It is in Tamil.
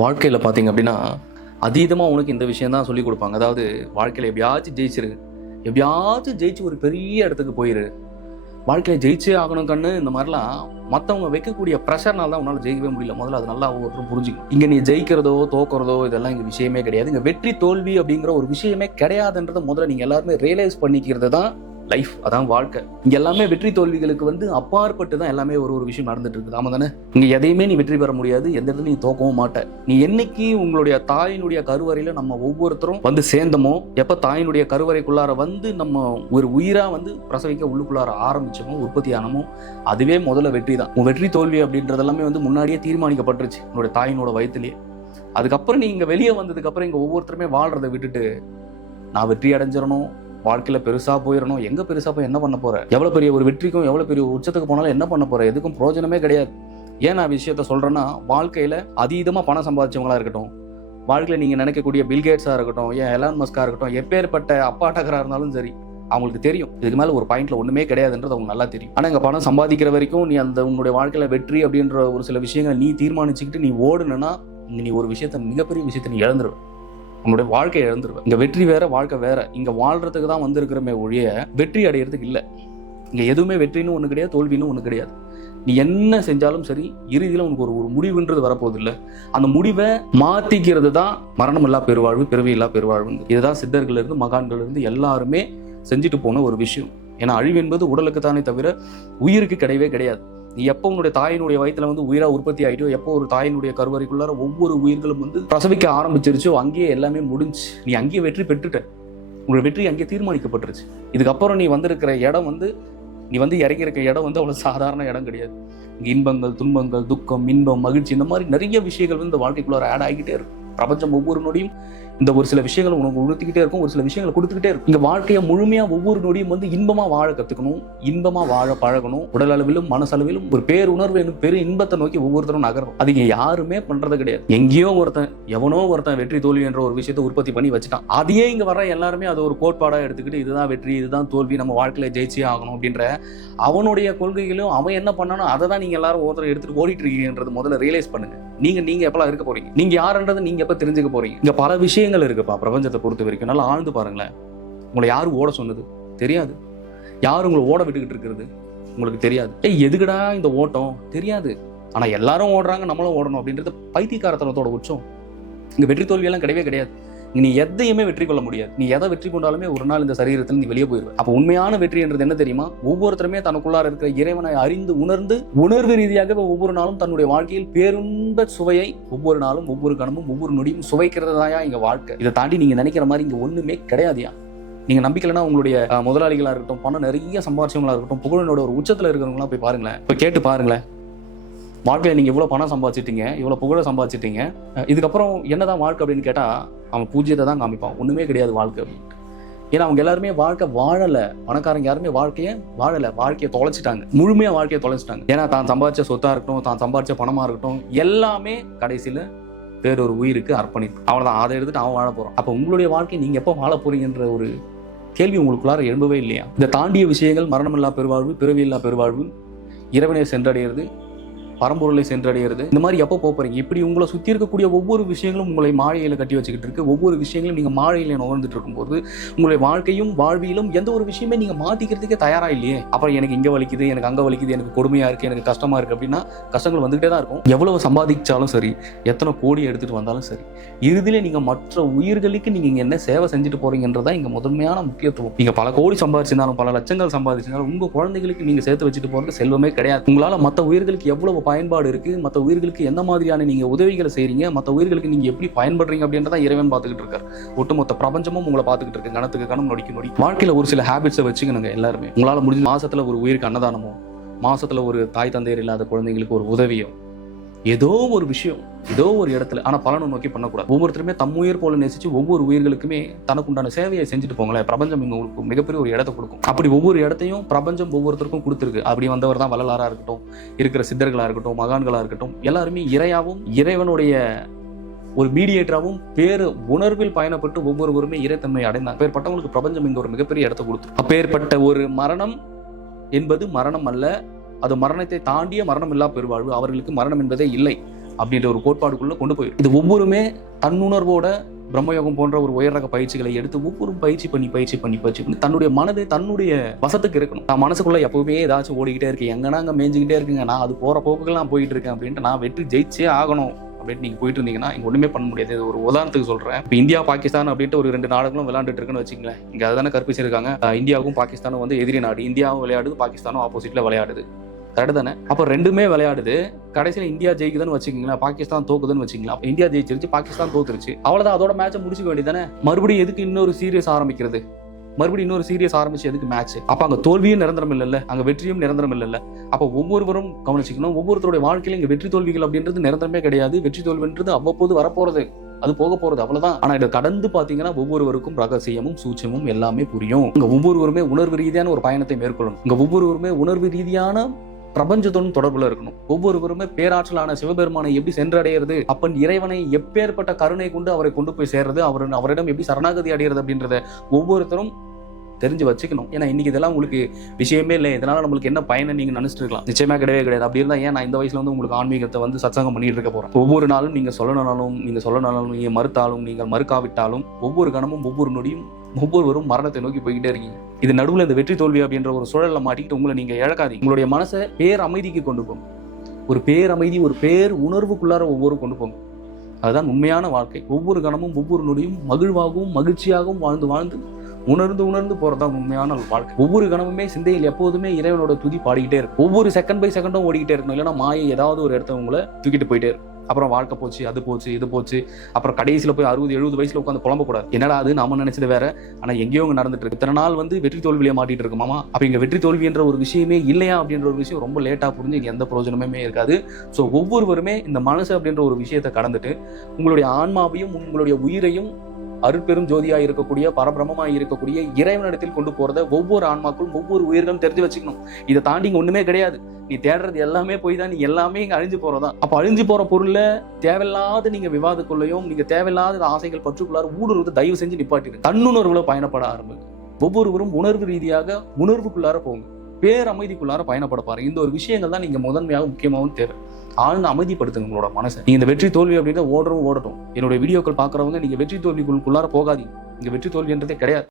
வாழ்க்கையில் பார்த்தீங்க அப்படின்னா அதீதமாக உனக்கு இந்த விஷயம் தான் சொல்லிக் கொடுப்பாங்க. அதாவது வாழ்க்கையில் எப்படியாச்சும் ஜெயிச்சிரு, எப்படியாச்சும் ஜெயிச்சு ஒரு பெரிய இடத்துக்கு போயிரு, வாழ்க்கையில் ஜெயிச்சே ஆகணும் கண்ணு, இந்த மாதிரிலாம் மற்றவங்க வைக்கக்கூடிய ப்ரெஷர்னால தான் உன்னால் ஜெயிக்கவே முடியல. முதல்ல அது நல்லா ஒவ்வொருத்தரும் புரிஞ்சுக்கணும். இங்கே நீ ஜெயிக்கிறதோ தோக்கிறதோ இதெல்லாம் இங்கே விஷயமே கிடையாது. இங்கே வெற்றி தோல்வி அப்படிங்கிற ஒரு விஷயமே கிடையாதுன்றதை முதல்ல நீங்கள் எல்லாருமே ரியலைஸ் பண்ணிக்கிறது தான் லைஃப். அதான் வாழ்க்கை. இங்க எல்லாமே வெற்றி தோல்விகளுக்கு அப்பாற்பட்டு தான் எல்லாமே ஒரு விஷயம் நடந்துட்டு இருக்குது. ஆமா தானே? இங்க எதையுமே நீ வெற்றி பெற முடியாது, எந்த இடத்துல நீ தோக்கவும் மாட்ட. நீ என்னைக்கு உங்களுடைய தாயினுடைய கருவறையில நம்ம ஒவ்வொருத்தரும் சேர்ந்தமோ, எப்ப தாயினுடைய கருவறைக்குள்ளார நம்ம ஒரு உயிரா பிரசவிக்க உள்ளுக்குள்ளார ஆரம்பிச்சோமோ, உற்பத்தி ஆனமோ, அதுவே முதல்ல வெற்றி தான். உன் வெற்றி தோல்வி அப்படின்றது எல்லாமே முன்னாடியே தீர்மானிக்கப்பட்டுருச்சு உன்னுடைய தாயினோட வயிற்றுலயே. அதுக்கப்புறம் நீ இங்க வெளியே வந்ததுக்கு அப்புறம் இங்க ஒவ்வொருத்தருமே வாழ்றதை விட்டுட்டு நான் வெற்றி அடைஞ்சிடணும், வாழ்க்கையில பெருசா போயிடணும். எங்க பெருசா போய் என்ன பண்ண போற? எவ்வளவு பெரிய ஒரு வெற்றிக்கும் எவ்வளவு பெரிய உச்சத்துக்கு போனாலும் என்ன பண்ண போற? எதுக்கும் பிரயோஜனமே கிடையாது. ஏன் நான் விஷயத்த சொல்றேன்னா, வாழ்க்கையில அதீதமா பணம் சம்பாதிச்சவங்களா இருக்கட்டும், வாழ்க்கையில நீங்க நினைக்கக்கூடிய பில்கேட்ஸா இருக்கட்டும், ஏன் எலான் மஸ்கா இருக்கட்டும், எப்பேற்பட்ட அப்பாட்டகரா இருந்தாலும் சரி, அவங்களுக்கு தெரியும் இதுக்கு மேல ஒரு பாயிண்ட்ல ஒண்ணுமே கிடையாதுன்றது அவங்க நல்லா தெரியும். ஆனா இங்க பணம் சம்பாதிக்கிற வரைக்கும் நீ அந்த உன்னுடைய வாழ்க்கையில வெற்றி அப்படின்ற ஒரு சில விஷயங்களை நீ தீர்மானிச்சுக்கிட்டு நீ ஓடுனா, நீ ஒரு விஷயத்த, மிகப்பெரிய விஷயத்த நீ இழந்துருவ. உன்னுடைய வாழ்க்கையை இழந்துருவேன். இங்க வெற்றி வேற, வாழ்க்கை வேற. இங்க வாழ்றதுக்கு தான் வந்திருக்கிறமே ஒழிய வெற்றி அடையிறதுக்கு இல்லை. இங்க எதுவுமே வெற்றின்னு ஒண்ணு கிடையாது, தோல்வின்னு ஒண்ணு கிடையாது. நீ என்ன செஞ்சாலும் சரி, இறுதியில உனக்கு ஒரு முடிவுன்றது வரப்போகுது இல்லை. அந்த முடிவை மாத்திக்கிறது தான் மரணம் இல்லா பெருவாழ்வு, பிறவி இல்லா பெருவாழ்வு. இதுதான் சித்தர்கள் இருந்து மகான்கள் இருந்து எல்லாருமே செஞ்சுட்டு போன ஒரு விஷயம். ஏன்னா அழிவு என்பது உடலுக்கு தானே தவிர உயிருக்கு கிடையவே கிடையாது. நீ எப்போ உன்னுடைய தாயினுடைய வயிற்றுல உயிரா உற்பத்தி ஆகிட்டோ, எப்போ ஒரு தாயினுடைய கருவறைக்குள்ளார ஒவ்வொரு உயிர்களும் பிரசவிக்க ஆரம்பிச்சிருச்சோ, அங்கேயே எல்லாமே முடிஞ்சு. நீ அங்கேயே வெற்றி பெற்றுட்ட. உங்களுடைய வெற்றி அங்கேயே தீர்மானிக்கப்பட்டுருச்சு. இதுக்கப்புறம் நீ வந்திருக்கிற இடம் நீ இறங்கி இருக்க இடம் அவ்வளவு சாதாரண இடம் கிடையாது. இங்க இன்பங்கள், துன்பங்கள், துக்கம், இன்பம், மகிழ்ச்சி, இந்த மாதிரி நிறைய விஷயங்கள் இந்த வாழ்க்கைக்குள்ளார ஆட் ஆகிக்கிட்டே இருக்கும். பிரபஞ்சம் ஒவ்வொரு நொடியும் இந்த ஒரு சில விஷயங்கள் உனக்கு உணர்த்திக்கிட்டே இருக்கும், ஒரு சில விஷயங்களை கொடுத்துக்கிட்டே இருக்கும். இங்க வாழ்க்கையை முழுமையா ஒவ்வொரு நொடியும் இன்பமா வாழ கத்துக்கணும், இன்பமா வாழ பழகணும். உடல் அளவிலும் மனசளவிலும் ஒரு பேருணர்வு, பெரு இன்பத்தை நோக்கி ஒவ்வொருத்தரும் நகரும். அது இங்க யாருமே பண்றது கிடையாது. எங்கேயோ எவனோ ஒருத்தன் வெற்றி தோல்வி என்ற ஒரு விஷயத்தை உற்பத்தி பண்ணி வச்சுட்டான். அதையே இங்க வர எல்லாருமே அது ஒரு கோட்பாடா எடுத்துக்கிட்டு இதுதான் வெற்றி, இதுதான் தோல்வி, நம்ம வாழ்க்கையில ஜெயிச்சே ஆகணும் அப்படின்ற அவனுடைய கொள்கைகளும் அவன் என்ன பண்ணானோ அதை தான் நீங்க எல்லாரும் ஒருத்தர் எடுத்துட்டு ஓடிட்டு இருக்கீங்கன்றது முதல்ல ரியலைஸ் பண்ணுங்க. நீங்க எப்பலாம் இருக்க போறீங்க, நீங்க யாருன்றது நீங்க எப்ப தெரிஞ்சுக்க போறீங்க. இங்க பல விஷயங்கள் இருக்குப்பா பிரபஞ்சத்தை பொறுத்த வரைக்கும். நல்லா ஆழ்ந்து பாருங்களேன். உங்களை யாரு ஓட சொன்னது தெரியாது, யாரு உங்களை ஓட விட்டுக்கிட்டு இருக்கிறது உங்களுக்கு தெரியாது. எதுக்குடா இந்த ஓட்டம் தெரியாது. ஆனா எல்லாரும் ஓடுறாங்க, நம்மளும் ஓடணும் அப்படின்றது பைத்தியக்காரத்தனத்தோட உச்சம். இங்க வெற்றி தோல்வியெல்லாம் கிடையவே கிடையாது. நீ எதையுமே வெற்றி கொள்ள முடியாது. நீ எதை வெற்றி கொண்டாலுமே ஒரு நாள் இந்த சரீரத்தில் நீ வெளியே போயிடுவ. அப்ப உண்மையான வெற்றி என்றது என்ன தெரியுமா? ஒவ்வொருத்தருமே தனக்குள்ளார இருக்கிற இறைவனை அறிந்து உணர்ந்து உணர்வு ரீதியாக ஒவ்வொரு நாளும் தன்னுடைய வாழ்க்கையில் பேருந்த சுவையை ஒவ்வொரு நாளும் ஒவ்வொரு கணமும் ஒவ்வொரு நொடியும் சுவைக்கிறதாயா இங்க வாழ்க்கை. இதை தாண்டி நீங்க நினைக்கிற மாதிரி இங்க ஒண்ணுமே கிடையாதுயா. நீங்க நம்பிக்கலைன்னா உங்களுடைய முதலாளிகளா இருக்கட்டும், பணம் நிறைய சம்பாதிச்சவங்களா இருக்கட்டும், புகழனோட ஒரு உச்சத்துல இருக்கிறவங்களா போய் பாருங்களேன், போய் கேட்டு பாருங்களேன். வாழ்க்கையில் நீங்கள் இவ்வளோ பணம் சம்பாதிச்சிட்டீங்க, இவ்வளோ புகழை சம்பாதிச்சிட்டீங்க, இதுக்கப்புறம் என்னதான் வாழ்க்கை அப்படின்னு கேட்டால் அவன் பூஜ்யத்தை தான் காமிப்பான். ஒன்றுமே கிடையாது வாழ்க்கை அப்படின்னு. ஏன்னா அவங்க எல்லாருமே வாழ்க்கை வாழலை. பணக்காரங்க யாருமே வாழ்க்கையை வாழலை, வாழ்க்கையை தொலைச்சிட்டாங்க, முழுமையாக வாழ்க்கையை தொலைச்சிட்டாங்க. ஏன்னா தான் சம்பாதிச்ச சொத்தாக இருக்கட்டும், தான் சம்பாதிச்ச பணமாக இருக்கட்டும், எல்லாமே கடைசியில் வேறொரு உயிருக்கு அர்ப்பணிப்பு. அவ்வளோதான், அதை எடுத்துட்டு அவன் வாழ போகிறான். அப்போ உங்களுடைய வாழ்க்கையை நீங்கள் எப்போ வாழ போறீங்கன்ற ஒரு கேள்வி உங்களுக்குள்ளார எழும்பவே இல்லையா? இதை தாண்டிய விஷயங்கள் மரணமில்லா பெருவாழ்வு, பிறவியில்லா பெருவாழ்வு, இறைவனை சென்றடைகிறது, பரம்பொருளை சென்றடைகிறது, இந்த மாதிரி எப்போ போறீங்க? இப்படி உங்களை சுற்றி இருக்கக்கூடிய ஒவ்வொரு விஷயங்களும் உங்களை மாழையில கட்டி வச்சுக்கிட்டு இருக்கு. ஒவ்வொரு விஷயங்களும் நீங்கள் மாழையில உணர்ந்துட்டு இருக்கும்போது உங்களுடைய வாழ்க்கையும் வாழ்வியலும் எந்த ஒரு விஷயமே நீங்கள் மாற்றிக்கிறதுக்கே தயாரா இல்லையே. அப்புறம் எனக்கு இங்கே வலிக்குது, எனக்கு அங்கே வலிக்குது, எனக்கு கொடுமையாக இருக்குது, எனக்கு கஷ்டமாக இருக்குது அப்படின்னா கஷ்டங்கள் வந்துகிட்டே தான் இருக்கும். எவ்வளவு சம்பாதிச்சாலும் சரி, எத்தனை கோடி எடுத்துகிட்டு வந்தாலும் சரி, இறுதியில நீங்கள் மற்ற உயிர்களுக்கு நீங்கள் இங்கே என்ன சேவை செஞ்சுட்டு போறீங்கன்றதான் இங்கே முதன்மையான முக்கியத்துவம். நீங்கள் பல கோடி சம்பாதிச்சிருந்தாலும், பல லட்சங்கள் சம்பாதிச்சிருந்தாலும், உங்கள் குழந்தைகளுக்கு நீங்கள் சேர்த்து வச்சுட்டு போகிறது செல்வமே கிடையாது. உங்களால் மற்ற உயிர்களுக்கு எவ்வளவு பயன்பாடு இருக்கு, மற்ற உயிர்களுக்கு எந்த மாதிரியான நீங்க உதவிகளை செய்றீங்க, மற்ற உயிர்களுக்கு நீங்க எப்படி பயன்படுறீங்க அப்படின்றத இறைவன் பார்த்துக்கிட்டு இருக்காரு. ஒட்டுமொத்த பிரபஞ்சமும் உங்களை பார்த்துக்கிட்டு இருக்கு. கணத்துக்கு கணம், நொடிக்கு நொடி. வாழ்க்கையில ஒரு சில ஹேபிட்ஸை வச்சுக்கணுங்க எல்லாருமே. உங்களால முடிஞ்ச மாசத்துல ஒரு உயிருக்கு அன்னதானமோ, மாசத்துல ஒரு தாய் தந்தையர் இல்லாத குழந்தைங்களுக்கு ஒரு உதவியோ, ஏதோ ஒரு விஷயம், ஏதோ ஒரு இடத்துல, ஆனா பலனை நோக்கி பண்ணக்கூடாது. ஒவ்வொருத்தருமே தம் உயிர் போல நேசிச்சு ஒவ்வொரு உயிர்களுக்குமே தனக்குண்டான சேவையை செஞ்சுட்டு போங்களேன். பிரபஞ்சம் இங்க உங்களுக்கு மிகப்பெரிய ஒரு இடத்தை கொடுக்கும். அப்படி ஒவ்வொரு இடத்தையும் பிரபஞ்சம் ஒவ்வொருத்தருக்கும் கொடுத்துருக்கு. அப்படி வந்தவர் தான் வள்ளலாரா இருக்கட்டும், இருக்கிற சித்தர்களா இருக்கட்டும், மகான்களா இருக்கட்டும், எல்லாருமே இறையாவும் இறைவனுடைய ஒரு மீடியேட்டராகவும் பேரு உணர்வில் பயணப்பட்டு ஒவ்வொருவருமே இறைத்தன்மை அடைந்தாங்க. அப்பேற்பட்டவங்களுக்கு பிரபஞ்சம் இங்க ஒரு மிகப்பெரிய இடத்தை கொடுத்து. அப்பேற்பட்ட ஒரு மரணம் என்பது மரணம் அல்ல, அது மரணத்தை தாண்டிய மரணம் இல்லா பெருவாழ்வு. அவர்களுக்கு மரணம் என்பதே இல்லை. அப்படின்ற ஒரு கோட்பாடுக்குள்ள கொண்டு போயிடும். இது ஒவ்வொருமே தன்னுணர்வோட பிரம்மயோகம் போன்ற ஒரு உயர் ரக பயிற்சிகளை எடுத்து ஒவ்வொரு பயிற்சி பண்ணி தன்னுடைய மனதை தன்னுடைய வசத்துக்கு இருக்கணும். நான் மனசுக்குள்ள எப்பவுமே ஏதாச்சும் ஓடிக்கிட்டே இருக்கேன், எங்கன்னா அங்கே மேய்ஞ்சிக்கிட்டே இருக்குங்க, நான் அது போற போக்குக்கெல்லாம் போயிட்டு இருக்கேன் அப்படின்ட்டு நான் வெற்றி ஜெயிச்சே ஆகணும் அப்படின்னு நீங்க போயிட்டு இருந்தீங்கன்னா இங்க ஒண்ணுமே பண்ண முடியாது. ஒரு உதாரணத்துக்கு சொல்றேன், இப்போ இந்தியா பாகிஸ்தான் அப்படின்ட்டு ஒரு 2 நாடுகளும் விளையாண்டுட்டு இருக்குன்னு வச்சுங்களேன். இங்க அதுதானே கற்பிச்சிருக்காங்க, இந்தியாவுக்கும் பாகிஸ்தானும் வந்து எதிரி நாடு, இந்தியாவும் விளையாடுது, பாகிஸ்தானும் ஆப்போசிட்ல விளையாடுது, கரெக்டு தானே? அப்போ ரெண்டுமே விளையாடுது, கடைசியில் இந்தியா ஜெயிக்குதுன்னு வச்சுக்கீங்களேன், பாகிஸ்தான் தோக்குதுன்னு வச்சுங்களா, இந்தியா ஜெயிச்சிருச்சு, பாகிஸ்தான் தோத்துருச்சு, அவ்வளவுதான், அதோட மேட்சை முடிச்சுக்க வேண்டியதானே. மறுபடியும் எதுக்கு இன்னொரு சீரியஸ் ஆரம்பிக்கிறது, மறுபடியும் இன்னொரு சீரியஸ் ஆரம்பிச்சு எதுக்கு மேட்ச்? அப்ப அங்க தோல்வியும் நிரந்தரம் இல்லைல்ல, அங்க வெற்றியும் நிரந்தரம் இல்லைல்ல. அப்ப ஒவ்வொருவரும் கவனிச்சுக்கணும், ஒவ்வொருத்தருடைய வாழ்க்கையில இங்க வெற்றி தோல்விகள் அப்படின்றது நிரந்தரமே கிடையாது. வெற்றி தோல்வின்றது அவ்வப்போது வரப்போறது, அது போக போறது, அவ்வளவுதான். ஆனா இதை கடந்து பாத்தீங்கன்னா ஒவ்வொருவருக்கும் ரகசியமும் சூட்சமும் எல்லாமே புரியும். இங்க ஒவ்வொருவருமே உணர்வு ரீதியான ஒரு பயணத்தை மேற்கொள்ளணும். இங்க ஒவ்வொருவருமே உணர்வு ரீதியான பிரபஞ்சத்துடன் தொடர்புல இருக்கணும். ஒவ்வொருவருமே பேராற்றலான சிவபெருமானை எப்படி சென்றடைகிறது, அப்பன் இறைவனை எப்பேற்பட்ட கருணை கொண்டு அவரை கொண்டு போய் சேர்றது, அவரிடம் எப்படி சரணாகதி அடைகிறது அப்படின்றத ஒவ்வொருத்தரும் தெரிஞ்சு வச்சுக்கணும். ஏன்னா இன்னைக்கு இதெல்லாம் உங்களுக்கு விஷயமே இல்லை, இதனால நம்மளுக்கு என்ன பயனை நீங்க நினைச்சிட்டு இருக்கலாம். நிச்சயமா கிடையவே கிடையாது. அப்படி இருந்தா ஏன் நான் இந்த வயசுல வந்து உங்களுக்கு ஆன்மீகத்தை வந்து சத்சங்கம் பண்ணிட்டு இருக்க போறேன்? ஒவ்வொரு நாளும் நீங்க சொல்லனாலும், நீங்க மறுத்தாலும், நீங்கள் மறுக்காவிட்டாலும், ஒவ்வொரு கணமும் ஒவ்வொரு நொடியும் ஒவ்வொருவரும் மரணத்தை நோக்கி போய்கிட்டே இருக்கீங்க. இது நடுவில் இந்த வெற்றி தோல்வி அப்படின்ற ஒரு சூழல்ல மாட்டிக்கிட்டு உங்களை நீங்க இழக்காதீங்க. உங்களுடைய மனசை பேர் அமைதிக்கு கொண்டு போங்க. ஒரு பேரமைதி, ஒரு பேர் உணர்வுக்குள்ளார ஒவ்வொரு கொண்டு போங்க. அதுதான் உண்மையான வாழ்க்கை. ஒவ்வொரு கணமும் ஒவ்வொரு நொடியும் மகிழ்வாகவும் மகிழ்ச்சியாகவும் வாழ்ந்து உணர்ந்து போறதான் உண்மையான வாழ்க்கை. ஒவ்வொரு கணமுமே சிந்தையில் எப்போதுமே இறைவனோட துதி பாடிக்கிட்டே இருக்கும். ஒவ்வொரு செகண்ட் பை செகண்டும் ஓடிக்கிட்டே இருக்கணும். இல்லைன்னா மாயை ஏதாவது ஒரு இடத்த உங்களை தூக்கிட்டு போயிட்டே இருக்கும். அப்புறம் வாழ்க்கை போச்சு, அது போச்சு, இது போச்சு, அப்புறம் கடைசியில் போய் 60-70 வயசுல உட்காந்து புலம்பக்கூடாது. என்னடா அது நாம நினைச்சது வேற, ஆனா எங்கேயோ நடந்துட்டு இருக்கு. இத்தனை நாள் வந்து வெற்றி தோல்வியிலே மாட்டிட்டு இருக்குமாமா. அப்ப இங்க வெற்றி தோல்வி என்ற ஒரு விஷயமே இல்லையா அப்படின்ற ஒரு விஷயம் ரொம்ப லேட்டா புரிஞ்சு இங்க எந்த பிரயோஜனமே இருக்காது. ஸோ ஒவ்வொருவருமே இந்த மனசு அப்படின்ற ஒரு விஷயத்தை கடந்துட்டு உங்களுடைய ஆன்மாவையும் உங்களுடைய உயிரையும் அருட்பெரும் ஜோதியாக இருக்கக்கூடிய பரபிரமமாக இருக்கக்கூடிய இறைவனிடத்தில் கொண்டு போறதை ஒவ்வொரு ஆன்மாக்களும் ஒவ்வொரு உயிர்களும் தெரிஞ்சு வச்சுக்கணும். இதை தாண்டி இங்க ஒண்ணுமே கிடையாது. நீ தேடுறது எல்லாமே போய் தான், நீ எல்லாமே இங்க அழிஞ்சு போறதா. அப்ப அழிஞ்சு போற பொருள்ல தேவையில்லாத நீங்க விவாதக்குள்ளையும், நீங்க தேவையில்லாத ஆசைகள் பற்றுக்குள்ளார ஊடுருவது தயவு செஞ்சு நிப்பாட்டிடு. தன்னுணர்வுல பயணப்பட ஆரம்பிங்க. ஒவ்வொருவரும் உணர்வு ரீதியாக உணர்வுக்குள்ளார போங்க, பேரமைதிக்குள்ளார பயணப்பட பாருங்க. இந்த ஒரு விஷயங்கள் தான் நீங்க முதன்மையாக முக்கியமாகவும் தேவை. ஆழ்ந்து அமைதிப்படுத்துங்க உங்களோட மனசை. நீங்க இந்த வெற்றி தோல்வி அப்படின்ற ஓடட்டும். என்னுடைய வீடியோக்கள் பாக்குறவங்க நீங்க வெற்றி தோல்விக்குள்ளார போகாதீங்க. இங்க வெற்றி தோல்வின்றதே கிடையாது.